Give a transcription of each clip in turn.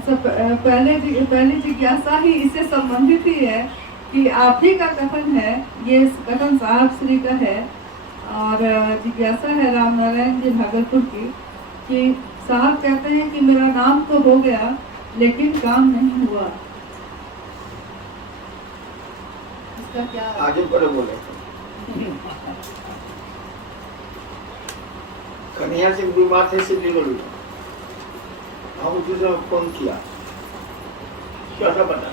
पहली जिज्ञासा ही इससे संबंधित ही है कि आप ही का कथन है, ये कथन साहब श्री का है और जिज्ञासा है राम नारायण जी भागलपुर की कि साहब कहते हैं कि मेरा नाम तो हो गया लेकिन काम नहीं हुआ, इसका क्या आगे पर बोले कन्हैया सिंह बीमार थे सिद्धिगढ़ में, हम उसी समय फोन किया, क्या था बता,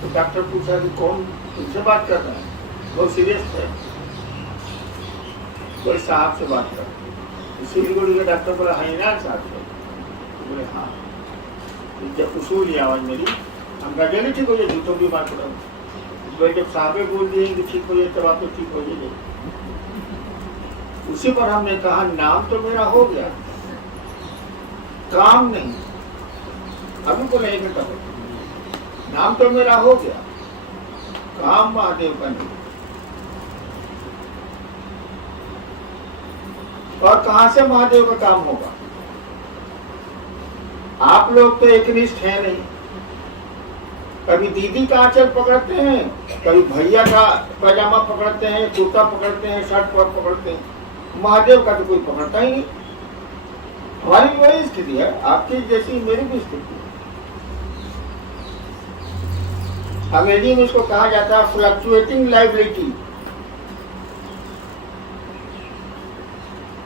तो डॉक्टर पूछा कि कौन उनसे बात कर रहा है, बहुत सीरियस थे, कोई साहब से बात कर, सिलीगुड़ी के डॉक्टर बोला हरियाणा साहब से, बोले हाँ, जब उसूल आवाज मेरी हम कहा नहीं ठीक हो जाए, जूतों की बात करो, तो जब साहबे बोल दिए कि ठीक हो जाए तब आप तो ठीक हो जाए। उसी पर हमने कहा नाम तो मेरा हो गया, काम नहीं, अभी को नहीं घटा, नाम तो मेरा हो गया, काम महादेव का नहीं। और कहां से महादेव का काम होगा? आप लोग तो एकनिष्ठ हैं नहीं, कभी दीदी का आंचल पकड़ते हैं, कभी भैया का पैजामा पकड़ते हैं, कुर्ता पकड़ते हैं, शर्ट पकड़ते हैं, महादेव का तो कोई पकड़ता ही नहीं। हमारी भी वही स्थिति है, आपकी जैसी मेरी भी स्थिति है। अंग्रेजी में इसको कहा जाता है फ्लक्चुएटिंग लायबिलिटी।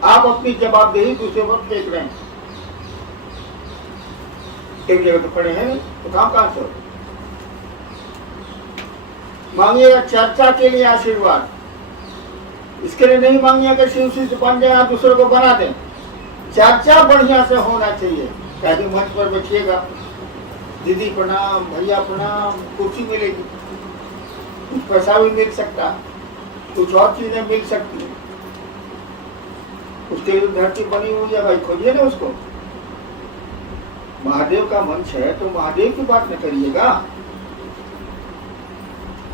आप अपनी जवाबदेही दूसरे पर फेंक रहे हैं, एक जगह तो खड़े हैं नहीं, तो काम कहां से हो? मांगिएगा चर्चा के लिए आशीर्वाद, इसके लिए नहीं मांगिएगा कि शिव से बन जाए, आप दूसरों को बना दें। चर्चा बढ़िया से होना चाहिए, कहीं मंच पर बैठिएगा, दीदी प्रणाम, भैया प्रणाम, कुर्सी मिलेगी, कुछ पैसा भी मिल सकता, कुछ और चीजें मिल सकती है, उसके लिए धरती बनी हुई है भाई, खोजिए ना उसको। महादेव का मंच है तो महादेव की बात न करिएगा,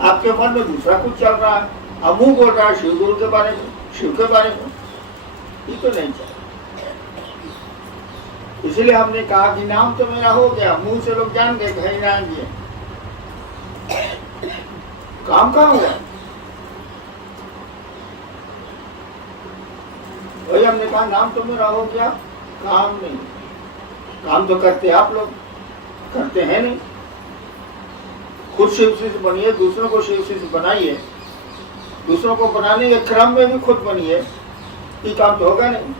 आपके मन में दूसरा कुछ चल रहा है, अब मुंह बोल रहा है शिव गुरु के बारे में, शिव के बारे में, ये तो नहीं चाहिए। इसलिए हमने कहा कि नाम तो मेरा हो गया, मुंह से लोग जान गए हरिनारायण जी, काम कहाँ हुआ? वही हमने कहा नाम तो मेरा हो गया, काम नहीं। काम तो करते आप लोग, करते हैं नहीं। खुद शिव शिष्य बनिए, दूसरों को शिव शिष्य बनाइए, दूसरों को बनाने के क्रम में भी खुद बनिए, ये काम तो होगा नहीं।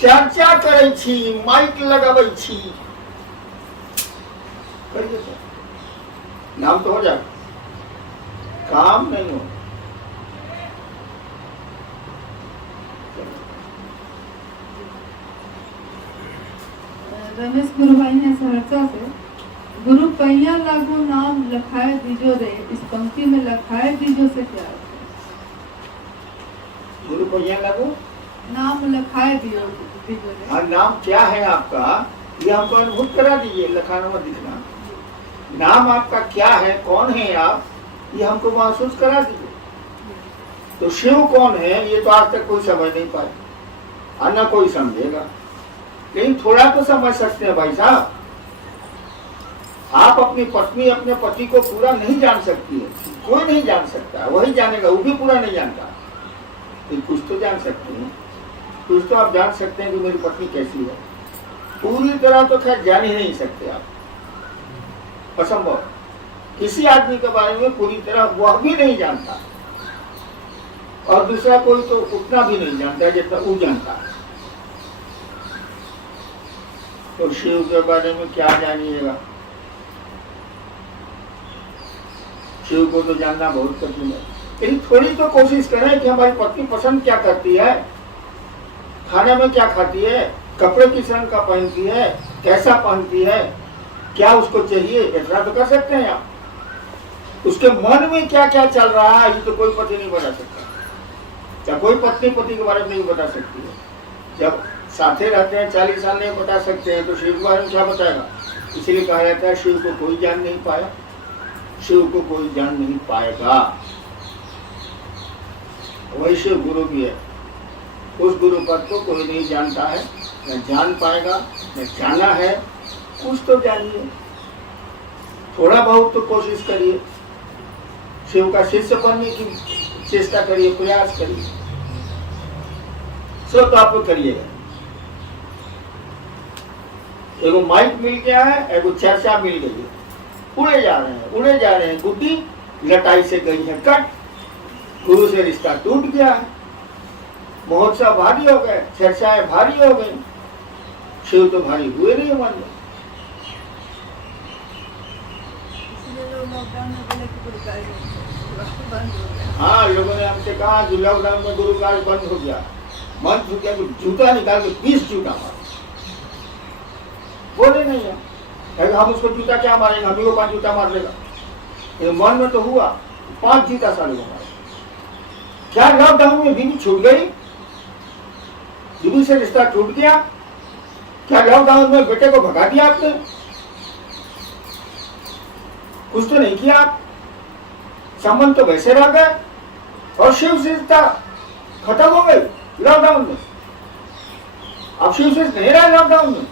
चर्चा करे छी, माइक लगावे छी, करिए सर, नाम तो हो जाए, काम नहीं हो। रमेश गुरु भाई है सहरसा से, गुरु पैया लागू नाम लखाए दीजो रे, इस पंक्ति में लखाए दीजो से क्या है? गुरु पैया लागू नाम लखाए दीजो रे। हाँ, नाम क्या है आपका ये हमको अनुभूत करा दीजिए, लखाना मत दिखना। नाम आपका क्या है, कौन है आप, ये हमको महसूस करा दीजिए। तो शिव कौन है ये तो आज तक कोई समझ नहीं पाए, और न कोई समझेगा, लेकिन थोड़ा तो समझ सकते हैं भाई साहब। आप अपनी पत्नी अपने पति को पूरा नहीं जान सकती है, कोई नहीं जान सकता, वही जानेगा, वो भी पूरा नहीं जानता, तो कुछ तो जान सकते हैं, कुछ तो आप जान सकते हैं कि मेरी पत्नी कैसी है। पूरी तरह तो खैर जान ही नहीं सकते आप, असंभव। किसी आदमी के बारे में पूरी तरह वह भी नहीं जानता, और दूसरा कोई तो उतना भी नहीं जानता जितना वो जानता है। तो शिव के बारे में क्या जानिएगा? शिव को तो जानना बहुत कठिन है, लेकिन थोड़ी तो कोशिश करें कि हमारी पत्नी पसंद क्या करती है, खाने में क्या खाती है, कपड़े किस रंग का पहनती है, कैसा पहनती है, क्या उसको चाहिए, इतना तो कर सकते हैं आप। उसके मन में क्या क्या चल रहा है ये तो कोई पति नहीं बता सकता, या कोई पत्नी पति के बारे में नहीं बता सकती है। जब साथे रहते हैं 40 साल नहीं बता सकते हैं, तो शिव के बारे में क्या बताएगा? इसलिए कहा जाता है शिव को कोई जान नहीं पाया, शिव को कोई जान नहीं पाएगा। वही शिव गुरु भी है, उस गुरु पद को कोई नहीं जानता है, न जान पाएगा, में जाना है, कुछ तो जानिए, थोड़ा बहुत तो कोशिश करिए, शिव का शिष्य बनने की चेष्टा करिए, प्रयास करिए, सब तो आप करिएगा। एगो माइक मिल गया है, एगो चर्चा मिल गई है, उड़े जा रहे हैं, गुड्डी लटाई से गई है कट, गुरु से रिश्ता टूट गया है, महोत्सव भारी हो गए, चर्चाएं भारी हो गई, शिव तो भारी हुए नहीं मन में। हाँ, लोगों ने हमसे कहा कि लॉकडाउन में गुरु कार्य बंद हो गया, बंद हो गया तो जूता निकाल के 20 जूता मारे, बोले नहीं है, हम उसको जूता क्या मारेंगे, हम ही को 5 जूता मार लेगा, मन में तो हुआ 5 जूता साले को मारे। क्या लॉकडाउन में बीवी छूट गई, बीवी से रिश्ता टूट गया? क्या लॉकडाउन में बेटे को भगा दिया आपने? कुछ तो नहीं किया आप, संबंध तो वैसे रह गए, और शिव से रिश्ता खत्म हो गई लॉकडाउन में। अब शिव से नहीं रहा लॉकडाउन में,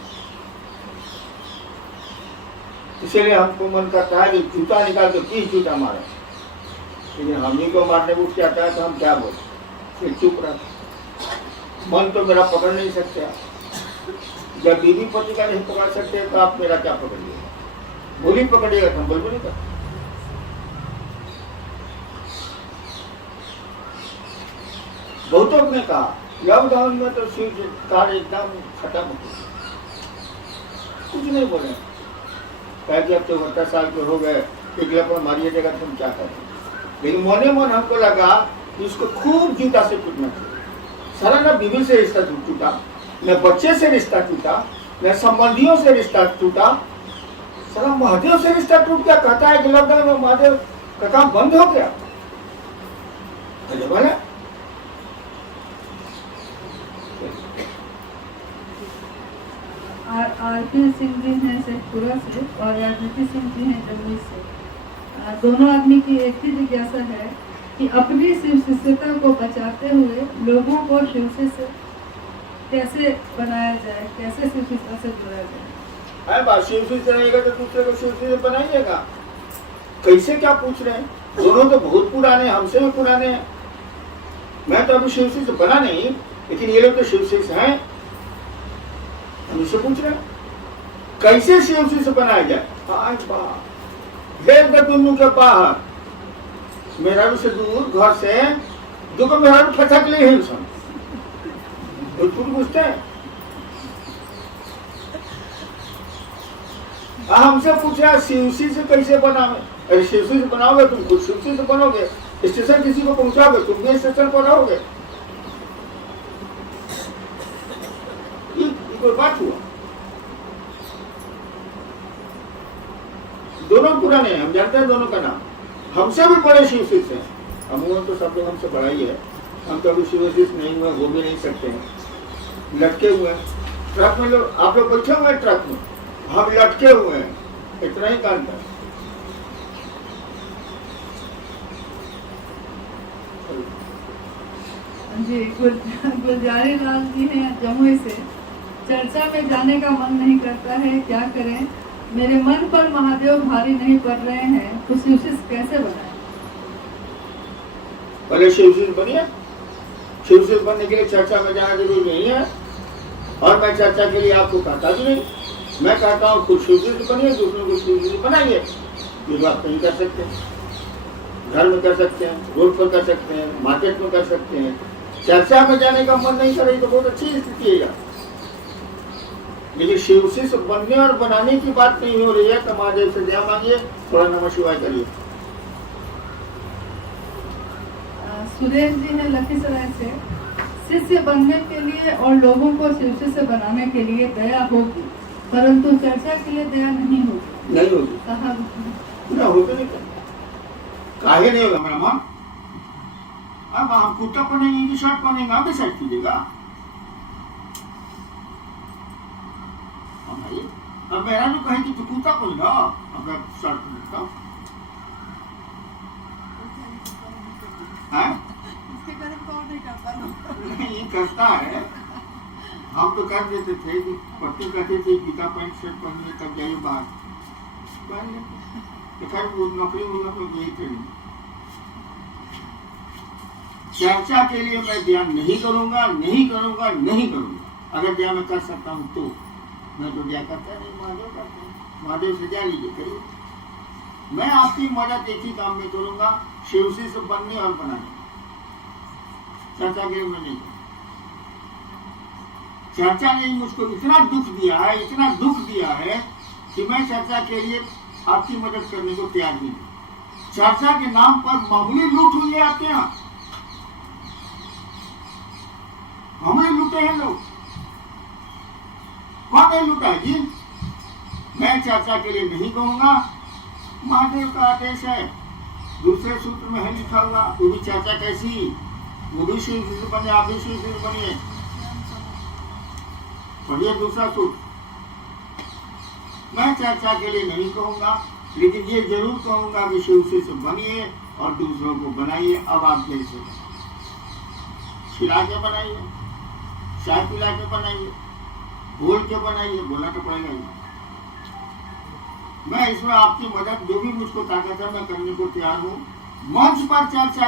इसीलिए हमको मन करता है कि जूता निकाल के 20 जूता मारे, लेकिन हम ही को मारने उठ जाता है तो हम क्या बोले, फिर चुप रहते। मन तो मेरा पकड़ नहीं सकते आप, जब बीवी पति का नहीं पकड़ सकते तो आप मेरा क्या पकड़िएगा, बोली पकड़िएगा तो हम बोल नहीं करते। बहुतों ने कहा लॉकडाउन में तो शिव कार्य एकदम खत्म हो गया, कुछ नहीं बोले, कह कि अब तो 72 साल के हो गए, पिघले पर मारिए देगा तुम क्या करें। लेकिन मोने मन हमको लगा कि उसको खूब जूता से पीटना चाहिए। सारा न बीवी से रिश्ता टूटा, न बच्चे से रिश्ता टूटा, न संबंधियों से रिश्ता टूटा, सारा महादेव से रिश्ता टूट गया। कहता है कि लॉकडाउन में महादेव का काम बंद हो गया, बोले आरपी सिंह जी हैं शेखपुरा से और राजनीति सिंह जी हैं जमुई से। दोनों आदमी की एक ही जिज्ञासा है कि अपनी शिव शिष्यता को बचाते हुए लोगों को शिव से कैसे बनाया जाए, कैसे शिव शिष्यता से जोड़ा जाए। बात शिव शिष्य रहेगा तो दूसरे को शिव शिष्य बनाइएगा। कैसे क्या पूछ रहे हैं, दोनों तो बहुत पुराने, हमसे भी पुराने हैं। मैं तो अभी शिव शिष्य बना नहीं, लेकिन ये लोग तो शिव शिष्य हैं, हम इससे पूछ रहे हैं कैसे शिव शिष्य बनाया जाए। दोनों के बाहर मेरा से दूर घर से दुगो मेरा फटक ले हिंसन पूछते हैं। हमसे पूछा शिव शिष्य कैसे बनावे, अरे शिव शिष्य बनाओगे तुम खुद शिव शिष्य बनोगे, स्टेशन किसी को पहुंचाओगे तुम भी स्टेशन पर रहोगे, कोई बात हुआ। दोनों पुराने हैं, हम जानते हैं दोनों का नाम, हमसे भी बड़े शिव शिष्य हैं। हम तो सब लोग हमसे बड़ा ही है, हम तो अभी शिव शिष्य नहीं हुए, हो भी नहीं सकते हैं, लटके हुए हैं ट्रक में। लोग आप लोग बैठे हुए हैं ट्रक में, हम लटके हुए हैं, इतना ही काम है। जी गुलजारी लाल जी हैं जमुई से। चर्चा में जाने का मन नहीं करता है, क्या करें, मेरे मन पर महादेव भारी नहीं पड़ रहे हैं, तो शिव शिष्य कैसे बनाएं? पहले शिव शिष्य बनिए। शिव शिष्य बनने के लिए चर्चा में जाना जरूरी नहीं है, और मैं चर्चा के लिए आपको कहता भी नहीं। मैं कहता हूँ खुद शिव शिष्य बनिए, दूसरों को शिव शिष्य बनाइए। ये बात नहीं कर सकते, घर में कर सकते हैं, रोड पर कर सकते हैं, मार्केट में कर सकते हैं। चर्चा में जाने का मन नहीं करे तो बहुत अच्छी स्थिति है, लेकिन शिव शिष्य बनने और बनाने की बात नहीं हो रही है। तो महादेव से दया मांगिए, थोड़ा नमः शिवाय करिए। सुरेश जी हैं लखीसराय से। शिष्य बनने के लिए और लोगों को शिव शिष्य बनाने के लिए दया होगी, परंतु चर्चा के लिए दया नहीं होगी। नहीं होगी, कहा ना होते नहीं, काहे नहीं होगा मेरा मन। अब हम कुर्ता पहनेंगे कि शर्ट पहनेंगे, आप डिसाइड कीजिएगा। अब मेरा जो कहे कि तू कुर्ता पहन लो, अब मैं शर्ट पहनता हूँ। ये करता है, हम तो कर देते थे कि पत्नी कहते थे गीता पैंट शर्ट पहनिए तब जाइए बाहर पहन लेते। तो खैर वो नौकरी वाला तो यही थे। चर्चा के लिए मैं ध्यान नहीं करूंगा, नहीं करूंगा, नहीं करूंगा। अगर ध्यान मैं कर सकता हूं तो मैं तो क्या करता नहीं, महादेव करता हूं। महादेव से जा लीजिए करिए। मैं आपकी मदद एक ही काम में करूंगा, शिवसी से बनने और बनाने। चर्चा के लिए मैं नहीं। चर्चा ने मुझको इतना दुख दिया है, इतना दुख दिया है कि मैं चर्चा के लिए आपकी मदद करने को तैयार नहीं। चर्चा के नाम पर मामूली लूट हुई है आपके यहाँ, मामूली लूटे हैं लोग। कौन नहीं लूटा है जी? मैं चर्चा के लिए नहीं कहूंगा। महादेव का आदेश है, दूसरे सूत्र में है लिखा हुआ। वो भी चर्चा कैसी, वो भी शिव बने, आप भी शिव बनिए। पढ़िए दूसरा सूत्र। मैं चर्चा के लिए नहीं कहूंगा, लेकिन ये जरूर कहूंगा कि शिव से बनिए और दूसरों को बनाइए। अब आप जैसे खिला के बनाइए, चाय पिला के बनाइए, बोल के बनाइए, बोलना तो पड़ेगा ही। मैं इसमें आपकी मदद जो भी मुझको ताकत है मैं करने को तैयार हूँ। मंच पर चर्चा